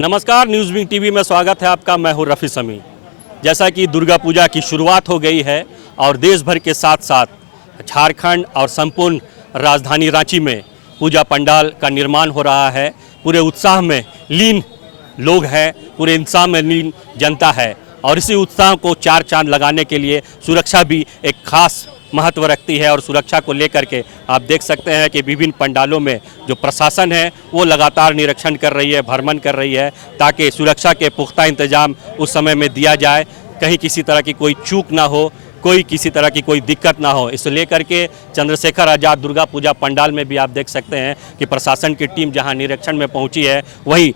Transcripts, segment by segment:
नमस्कार, news wing TV में स्वागत है आपका। मैं हूं रफ़ी समी। जैसा कि दुर्गा पूजा की शुरुआत हो गई है और देश भर के साथ साथ झारखंड और संपूर्ण राजधानी रांची में पूजा पंडाल का निर्माण हो रहा है। पूरे उत्साह में लीन लोग हैं, पूरे उत्साह में लीन जनता है और इसी उत्साह को चार चांद लगाने के लिए सुरक्षा भी एक खास महत्व रखती है। और सुरक्षा को लेकर के आप देख सकते हैं कि विभिन्न पंडालों में जो प्रशासन है वो लगातार निरीक्षण कर रही है, भ्रमण कर रही है, ताकि सुरक्षा के पुख्ता इंतजाम उस समय में दिया जाए, कहीं किसी तरह की कोई चूक ना हो, कोई किसी तरह की कोई दिक्कत ना हो। इसे लेकर के चंद्रशेखर आज़ाद दुर्गा पूजा पंडाल में भी आप देख सकते हैं कि प्रशासन की टीम जहां निरीक्षण में पहुंची है, वहीं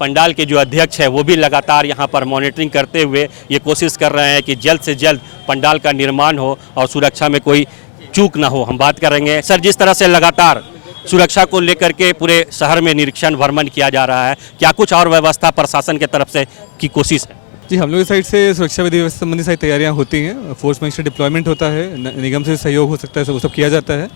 पंडाल के जो अध्यक्ष है वो भी लगातार यहां पर मॉनिटरिंग करते हुए ये कोशिश कर रहे हैं कि जल्द से जल्द पंडाल का निर्माण हो और सुरक्षा में कोई चूक ना हो। हम बात करेंगे सर, जिस तरह से लगातार सुरक्षा को लेकर के पूरे शहर में निरीक्षण भ्रमण किया जा रहा है, क्या कुछ और व्यवस्था प्रशासन की तरफ से की कोशिश है? जी, हम लोग की साइड से सुरक्षा विधि व्यवस्था संबंधी सारी तैयारियां होती हैं। फोर्स मिनिस्टर डिप्लॉयमेंट होता है, निगम से सहयोग हो सकता है, वो सब किया जाता है।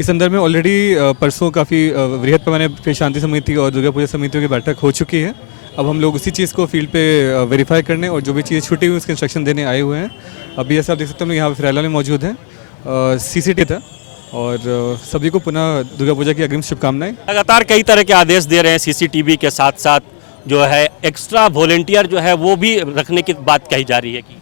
इस संदर्भ में ऑलरेडी परसों काफ़ी वृहद पैमाने पे शांति समिति और दुर्गा पूजा समितियों की बैठक हो चुकी है। अब हम लोग उसी चीज़ को फील्ड पे वेरीफाई करने और जो भी चीज़ छूटी हुई उसके इंस्ट्रक्शन देने आए हुए हैं। अभी जैसे आप देख सकते हैं हम लोग यहाँ फिराला में मौजूद हैं। CCTV था और सभी को पुनः दुर्गा पूजा की अग्रिम शुभकामनाएं। लगातार कई तरह के आदेश दे रहे हैं। CCTV के साथ साथ जो है एक्स्ट्रा वॉलेंटियर जो है वो भी रखने की बात कही जा रही है कि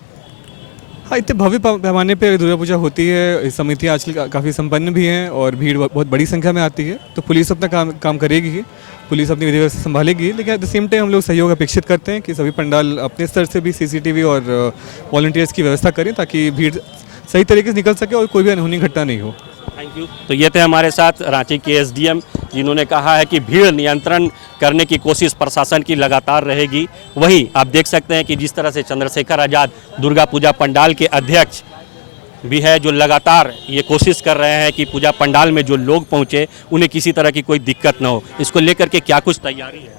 हाँ, इतने भव्य पैमाने पे दुर्गा पूजा होती है। समितियाँ आजकल काफ़ी संपन्न भी हैं और भीड़ बहुत बड़ी संख्या में आती है, तो पुलिस अपना काम करेगी ही, पुलिस अपनी विधि व्यवस्था संभालेगी। लेकिन एट द सेम टाइम हम लोग सहयोग अपेक्षित करते हैं कि सभी पंडाल अपने स्तर से भी CCTV और वॉलंटियर्स की व्यवस्था करें ताकि भीड़ सही तरीके से निकल सके और कोई भी अनहोनी घटना नहीं हो। Thank you. तो ये थे हमारे साथ रांची के SDM, जिन्होंने कहा है कि भीड़ नियंत्रण करने की कोशिश प्रशासन की लगातार रहेगी। वहीं आप देख सकते हैं कि जिस तरह से चंद्रशेखर आज़ाद दुर्गा पूजा पंडाल के अध्यक्ष भी है, जो लगातार ये कोशिश कर रहे हैं कि पूजा पंडाल में जो लोग पहुंचे उन्हें किसी तरह की कोई दिक्कत ना हो। इसको लेकर के क्या कुछ तैयारी है?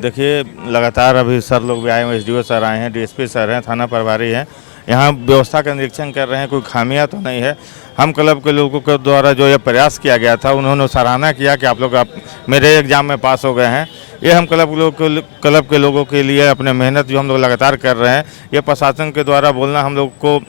देखिए, लगातार अभी सर लोग भी आए हैं, SDO सर आए हैं, DSP सर हैं, थाना प्रभारी हैं, यहाँ व्यवस्था का निरीक्षण कर रहे हैं। कोई खामियां तो नहीं है। हम क्लब के लोगों के द्वारा जो ये प्रयास किया गया था, उन्होंने सराहना किया कि आप लोग मेरे एग्ज़ाम में पास हो गए हैं। ये हम क्लब के लोगों के लिए अपने मेहनत जो हम लोग लगातार कर रहे हैं, ये प्रशासन के द्वारा बोलना हम लोग को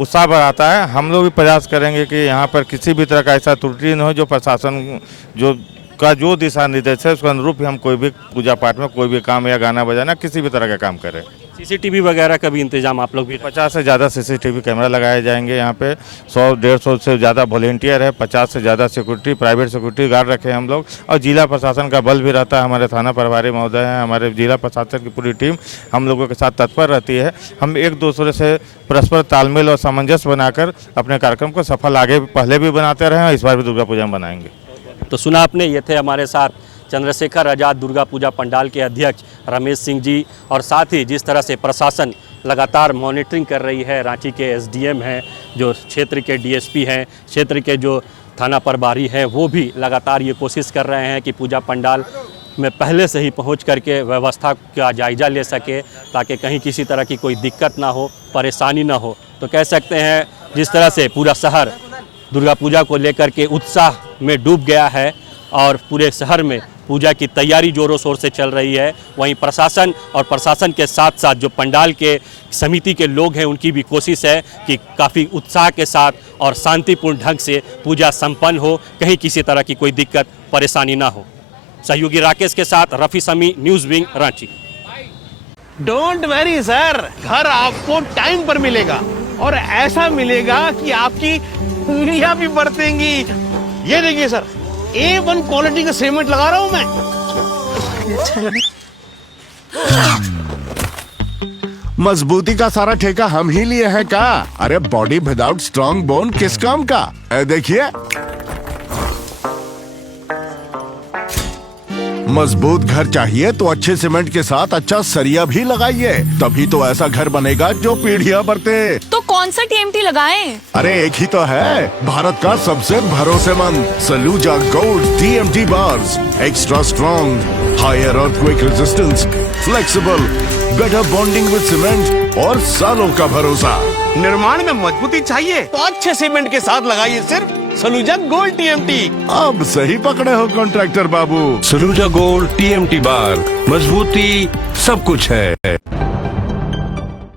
उत्साह बढ़ाता है। हम लोग भी प्रयास करेंगे कि यहाँ पर किसी भी तरह का ऐसा त्रुटि न हो। जो प्रशासन जो दिशा निर्देश है उसके अनुरूप ही हम कोई भी पूजा पाठ में कोई भी काम या गाना बजाना किसी भी तरह का काम करें। CCTV वगैरह का भी इंतजाम आप लोग भी? 50 से ज़्यादा CCTV कैमरा लगाए जाएंगे। यहाँ पे 100-150 से ज़्यादा वॉलेंटियर है, 50 से ज़्यादा सिक्योरिटी, प्राइवेट सिक्योरिटी गार्ड रखे हैं हम लोग। और जिला प्रशासन का बल भी रहता है। हमारे थाना प्रभारी महोदय हैं, हमारे जिला प्रशासन की पूरी टीम हम लोगों के साथ तत्पर रहती है। हम एक दूसरे से परस्पर तालमेल और सामंजस्य बनाकर अपने कार्यक्रम को सफल आगे पहले भी बनाते रहे और इस बार भी दुर्गा पूजा में बनाएंगे। तो सुना आपने, ये थे हमारे साथ चंद्रशेखर आज़ाद दुर्गा पूजा पंडाल के अध्यक्ष रमेश सिंह जी। और साथ ही जिस तरह से प्रशासन लगातार मॉनिटरिंग कर रही है, रांची के SDM हैं, जो क्षेत्र के DSP हैं, क्षेत्र के जो थाना प्रभारी हैं, वो भी लगातार ये कोशिश कर रहे हैं कि पूजा पंडाल में पहले से ही पहुंच करके व्यवस्था का जायज़ा ले सके, ताकि कहीं किसी तरह की कोई दिक्कत ना हो, परेशानी ना हो। तो कह सकते हैं जिस तरह से पूरा शहर दुर्गा पूजा को लेकर के उत्साह में डूब गया है और पूरे शहर में पूजा की तैयारी जोरों शोर से चल रही है, वहीं प्रशासन और प्रशासन के साथ साथ जो पंडाल के समिति के लोग हैं उनकी भी कोशिश है कि काफ़ी उत्साह के साथ और शांतिपूर्ण ढंग से पूजा संपन्न हो, कहीं किसी तरह की कोई दिक्कत परेशानी ना हो। सहयोगी राकेश के साथ रफ़ी समी, news wing Ranchi. Don't worry sir, घर आपको टाइम पर मिलेगा और ऐसा मिलेगा कि आपकी उंगलियां भी बरतेंगी। ये देखिए सर, A1 क्वालिटी का सीमेंट लगा रहा हूं मैं। मजबूती का सारा ठेका हम ही लिए हैं का? अरे बॉडी विदाउट स्ट्रॉन्ग बोन किस काम का? देखिए, मजबूत घर चाहिए तो अच्छे सीमेंट के साथ अच्छा सरिया भी लगाइए, तभी तो ऐसा घर बनेगा जो पीढ़ियां बरते। तो कौन सा TMT लगाएं? अरे एक ही तो है, भारत का सबसे भरोसेमंद Saluja gold TMT bars. Extra strong, higher earthquake resistance, flexible, better bonding with cement और सालों का भरोसा। निर्माण में मजबूती चाहिए तो अच्छे सीमेंट के साथ लगाइए सिर्फ सलूजा गोल्ड टीएमटी। अब सही पकड़े हो कॉन्ट्रैक्टर बाबू। सलूजा गोल्ड टीएमटी बार, मजबूती सब कुछ है।